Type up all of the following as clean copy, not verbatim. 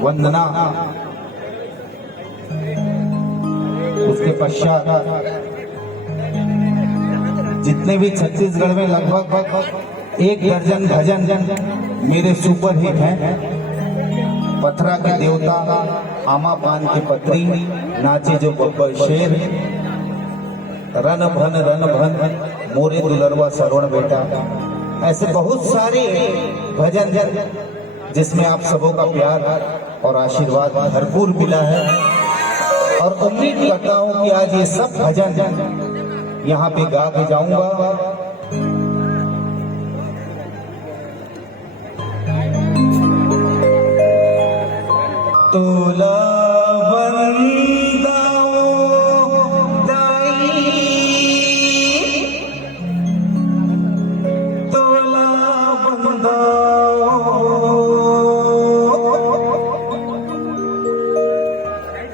वंदना, उसके पश्चात जितने भी छत्तीसगढ़ में लगभग 1 दर्जन भजन मेरे सुपर हिट हैं। पथरा के देवता, आमा पान की पत्री, नाचे जो बब्बर शेर, रन भन मोरे दुलरवा सरवण बेटा, ऐसे बहुत सारे भजन जिसमें आप सबों का प्यार और आशीर्वाद भरपूर मिला है। और उम्मीद करता हूं कि आज ये सब भजन यहाँ पे गा के जाऊंगा। तोला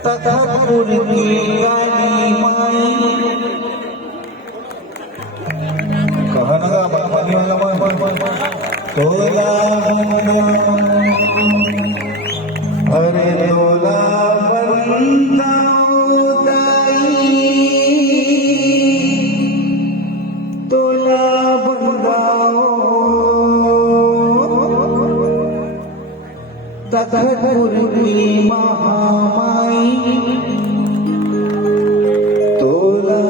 तखतपुर की काली माई, कहना बंगाली वाला तोला अरे तोला बंदाओ दाई, तोला बंदाओ तखतपुर की महामाई, तोला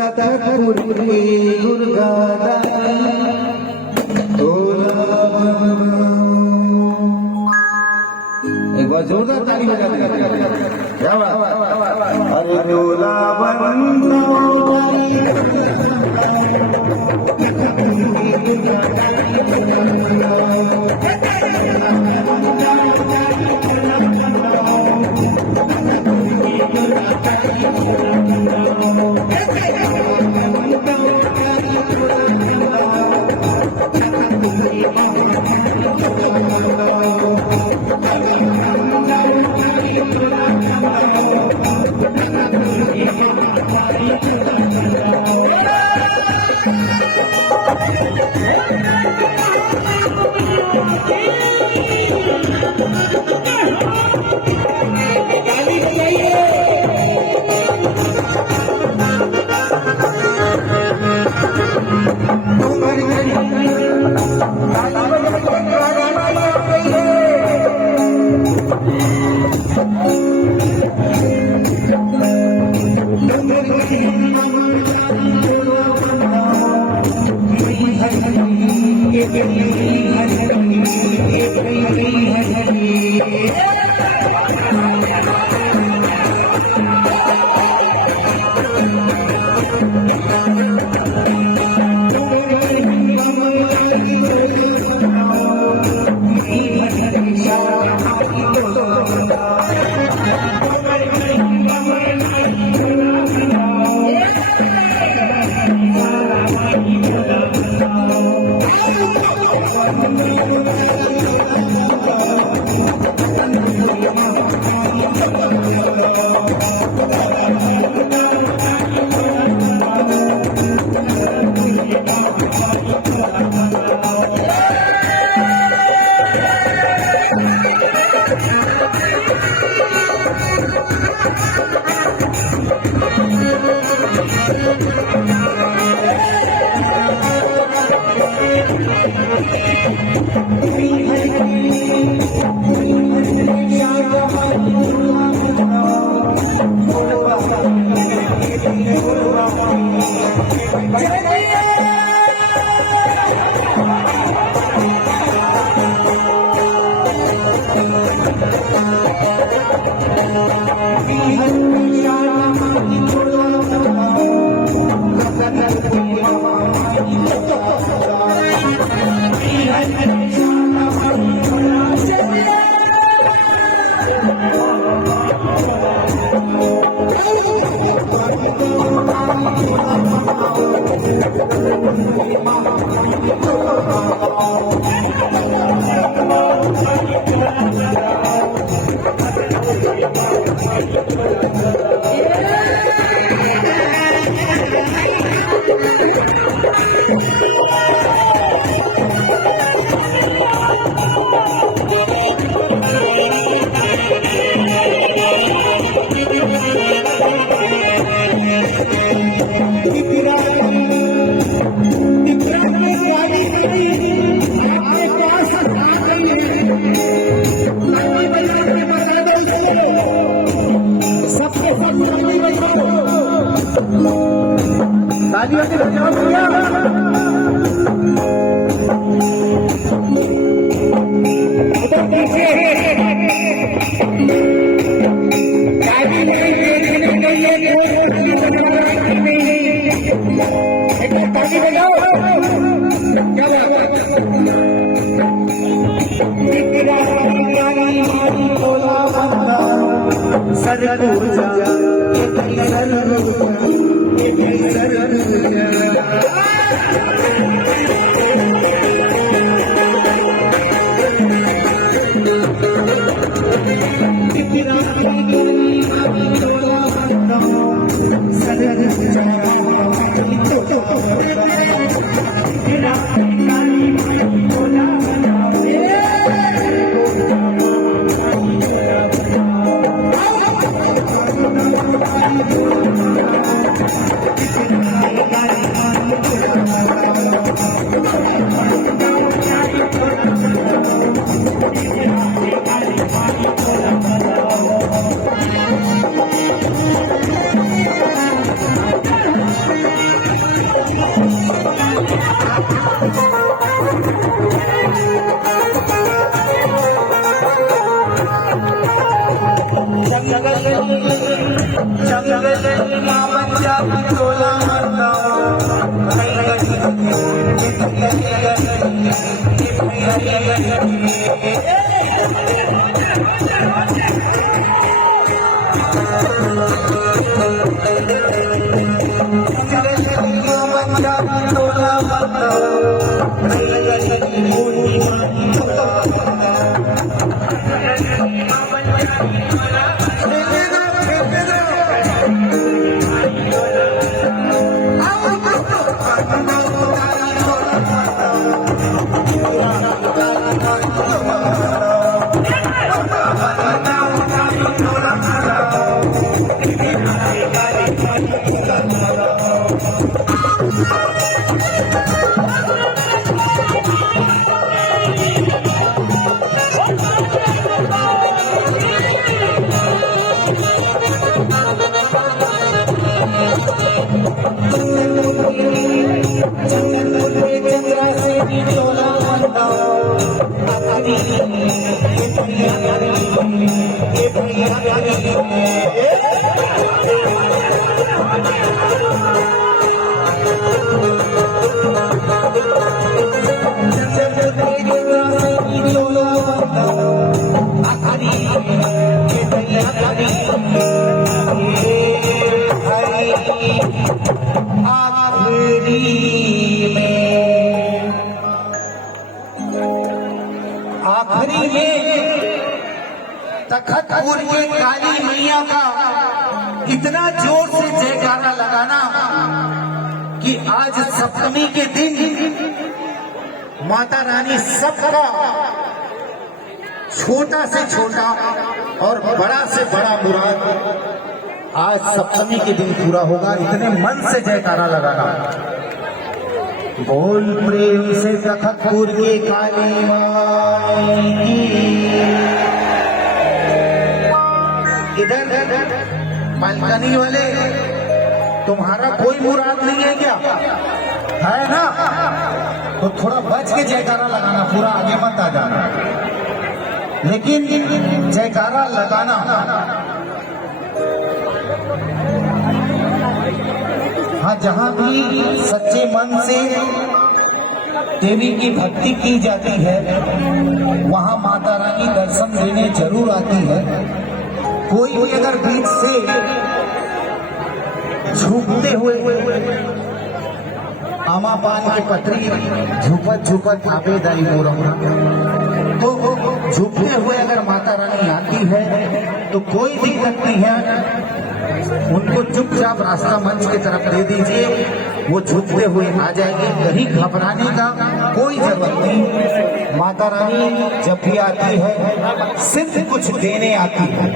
तखतपुर की दुर्गा दाई, तोला एक बार जोरदार ताली बजा दीजिए। क्या बात, अरे तोला Thank you. आखिरी में तखतपुर के काली मैया का इतना जोर से जयकारा लगाना कि आज सप्तमी के दिन माता रानी सबका छोटा से छोटा और बड़ा से बड़ा मुराद आज सप्तमी के दिन पूरा होगा। इतने मन से जयकारा लगाना। बोल प्रेम से तखतपुर के काली माई की। इधर बालकनी वाले तुम्हारा कोई मुराद नहीं है क्या? है ना? तो थोड़ा बच के जयकारा लगाना, पूरा आगे मत आ जाना, लेकिन जयकारा लगाना। हाँ, जहाँ भी सच्चे मन से देवी की भक्ति की जाती है वहाँ माता रानी दर्शन देने जरूर आती है। कोई भी अगर बीच से झुकते हुए आमा पान की पटरी झुपत झुपत आबे दाई मोरम, तो झुकते हुए अगर माता रानी आती है तो कोई दिक्कत नहीं है, उनको चुपचाप रास्ता मंच की तरफ दे दीजिए, वो झुकते हुए आ जाएंगे। कहीं घबराने का कोई जरूरत नहीं। माता रानी जब भी आती है सिर्फ कुछ देने आती है।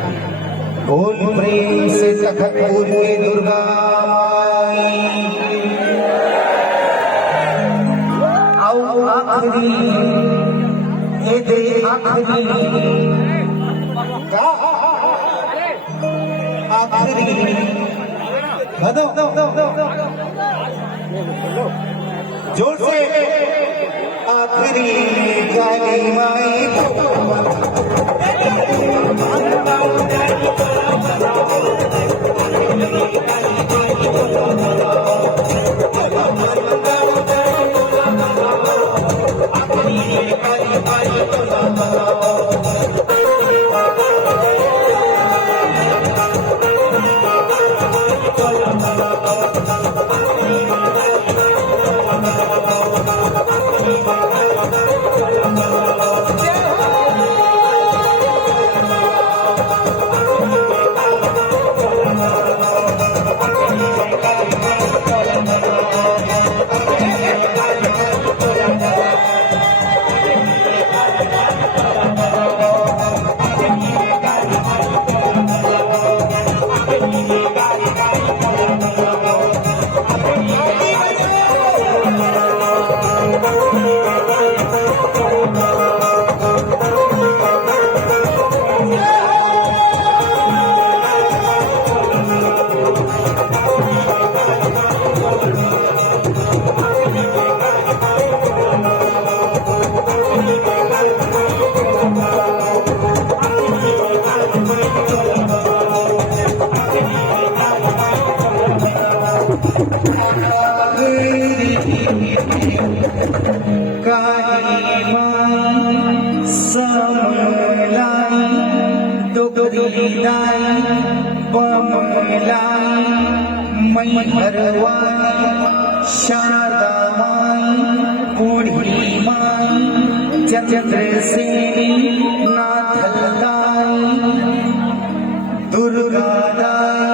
बोल प्रेम से तखतपुर के दुर्गा माई। आओ आखिरी ये दे आखिरी जोर से आखिरी काली माई। शारदा माई बूढ़ी माई चंद्रसेनी नाथल दाई दुर्गा दाई